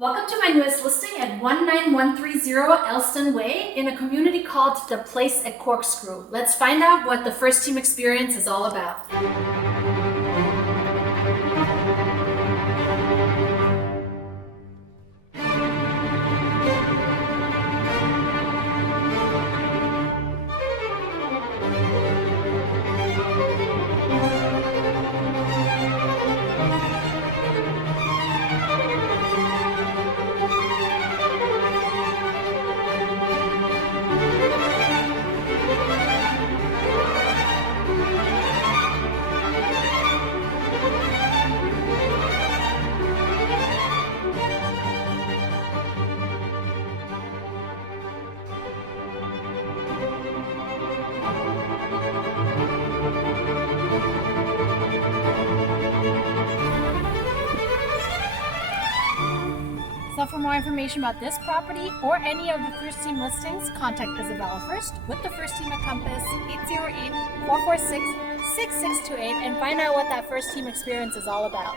Welcome to my newest listing at 19130 Elston Way in a community called The Place at Corkscrew. Let's find out what the first team experience is all about. So for more information about this property or any of the First Team listings, contact Isabella Fuerst with the First Team at Compass 808-446-6628 and find out what that First Team experience is all about.